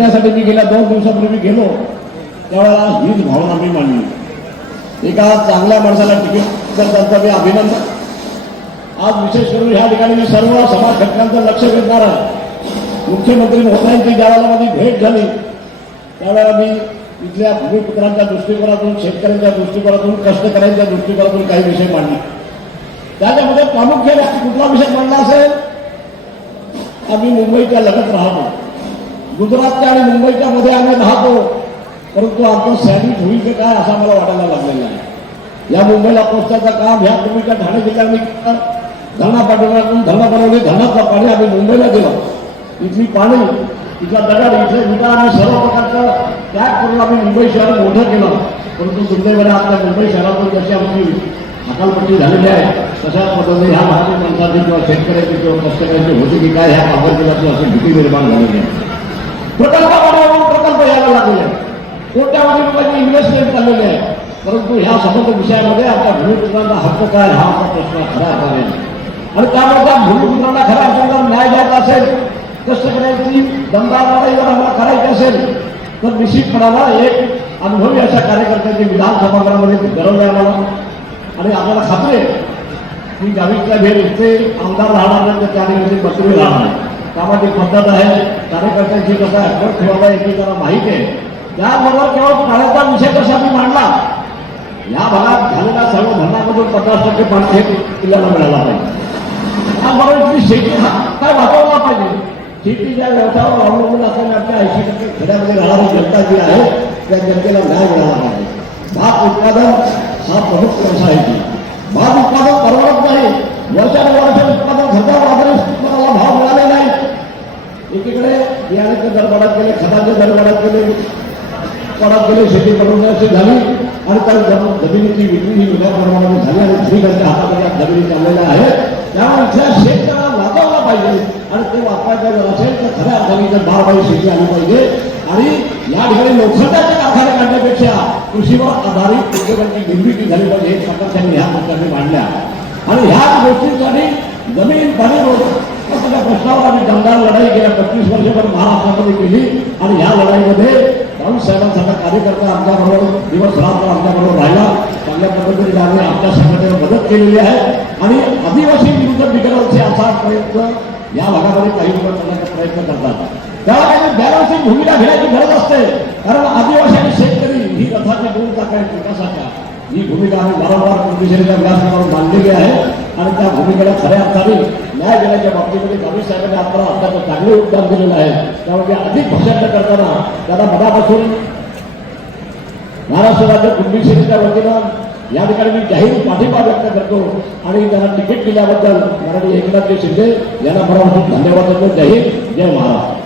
भेटण्यासाठी मी गेल्या दोन दिवसापूर्वी गेलो. त्यावेळेला हीच भावना मी मांडली. एका चांगल्या माणसाला तिकीट तर त्यांचं मी अभिनंदन. आज विशेष करून ह्या ठिकाणी मी सर्व समाज घटकांचं लक्ष वेधणार आहे. मुख्यमंत्री महोदयांची ज्यावेळेला माझी भेट झाली. त्यावेळेला मी इथल्या भूमिपुत्रांच्या दृष्टिकोनातून शेतकऱ्यांच्या दृष्टिकोनातून कष्टकऱ्यांच्या दृष्टिकोनातून काही विषय मांडले. त्याच्यामध्ये प्रामुख्याने कुठला विषय मांडला असेल? आम्ही मुंबईच्या लगत राहतो. गुजरातच्या आणि मुंबईच्या मध्ये आम्ही राहतो. परंतु आमचं सँडविच होईल काय असं मला वाटायला लागलेला आहे या मुंबईला पोचण्याचं काम ह्या पूर्वीच्या ठाणे जिल्ह्याने धरणा पाठवण्यातून धरणा बनवली धरणातलं पाणी आम्ही मुंबईला दिलं. इथली पाणी तिथला दगड इथल्या विटा आम्ही सर्व प्रकारचं त्याग करून आम्ही मुंबई शहर मोठं केलं. परंतु दुर्दैवाने आपल्या मुंबई शहरातून जशी आमची हकालपट्टी झालेली आहे तशा पद्धतीने ह्या भारतीय माणसाची किंवा शेतकऱ्याची किंवा कष्टकऱ्याची होती की काय ह्या कामगार असं भीती निर्माण झालेली आहे. प्रकल्प बनवून प्रकल्प यायला लागले. कोट्यावधी रुपयाची इन्व्हेस्टमेंट चाललेली आहे. परंतु ह्या समग्र विषयामध्ये आपल्या भूमिपुत्रांचा हक्क काय हा आपला प्रश्न खरा अर्थाने आहे. आणि त्यामुळे त्या भूमिपुत्रांना खरा अर्थाने न्याय द्यायचा असेल कष्टकऱ्यांची दमदार लढाईवर आम्हाला करायची असेल तर निश्चितपणाला एक अनुभवी अशा कार्यकर्त्यांची विधानसभागृहामध्ये गरज आहे मला. आणि आम्हाला खात्री आहे की गावीच्या भेट इथे आमदार राहणार नाही तर त्या ठिकाणी मंत्री राहणार नाही. सामाजिक पद्धत आहे. कार्यकर्त्यांची कसा ऍक्टर ठेवायला एकमेकांना त्याला माहीत आहे. त्याबरोबर केवळ पाण्याचा विषय कसा मी मांडला? या भागात झालेल्या सर्व धरणामधून पन्नास टक्के पाणी हे किल्ल्याला मिळायला पाहिजे त्याबरोबर शेती काय वाचवला पाहिजे? शेतीच्या व्यवसायावर अवलंबून असलेल्या आपल्या ऐंशी टक्के खेड्यामध्ये राहणारी जनता जी आहे त्या जनतेला न्याय मिळाला पाहिजे. भात उत्पादन हा प्रमुख व्यवसाय आहे. भात उत्पादन परवडत नाही. वर्षानुवर्ष दर वाढत गेले शेती करून अशी झाली. आणि त्या जमिनीची विक्री ही मोठ्या प्रमाणामध्ये झाली आणि श्रीकांच्या हातामध्ये जमिनी चाललेल्या आहेत त्यामुळे इथल्या शेतकऱ्याला वाचवला पाहिजे आणि ते वापरायचं जर असेल तर खऱ्या अर्थाने इथं बारबाई शेती आली पाहिजे. आणि या ठिकाणी लोखंडाचे कारखाने काढण्यापेक्षा कृषीवर आधारित उद्योगांची निर्मिती झाली पाहिजे हे सातत्याने ह्या गोष्टी मांडल्या. आणि ह्याच गोष्टींसाठी जमीन पाणी रोड या प्रश्नावर आम्ही दमदार लढाई गेल्या पस्तीस वर्षभर महाराष्ट्रामध्ये केली. आणि ह्या लढाईमध्ये राऊतसाहेबांसारखा कार्यकर्ता आमच्याबरोबर दिवस रात्र आमच्याबरोबर राहिला. चांगल्या पद्धतीने आम्ही आमच्या संघटनेला मदत केलेली आहे. आणि आदिवासी विरुद्ध बिघडवचे असा प्रयत्न या भागामध्ये काही लोक करण्याचा प्रयत्न करतात. त्याला काही बॅलन्सिंग भूमिका घेण्याची गरज असते. कारण आदिवासी आणि शेतकरी ही रथाच्या दोन काय विकासाच्या ही भूमिका आम्ही वारंवार कृषीच्या व्यासपीठावर मांडलेली आहे. आणि त्या भूमिकेला खऱ्या अर्थाने न्याय देण्याच्या बाबतीमध्ये गावी साहेबांनी आपल्याला अत्यंत चांगले योगदान दिलेलं आहे. त्यामुळे अधिक भाषण करताना त्याला मनापासून महाराष्ट्र राज्य कुंडी सेनेच्या वतीनं या ठिकाणी मी जाहीर पाठिंबा व्यक्त करतो आणि त्यांना तिकीट दिल्याबद्दल मराठी एकनाथजी शिंदे यांना मनापासून धन्यवाद देतो. जय हिंद. जय महाराष्ट्र.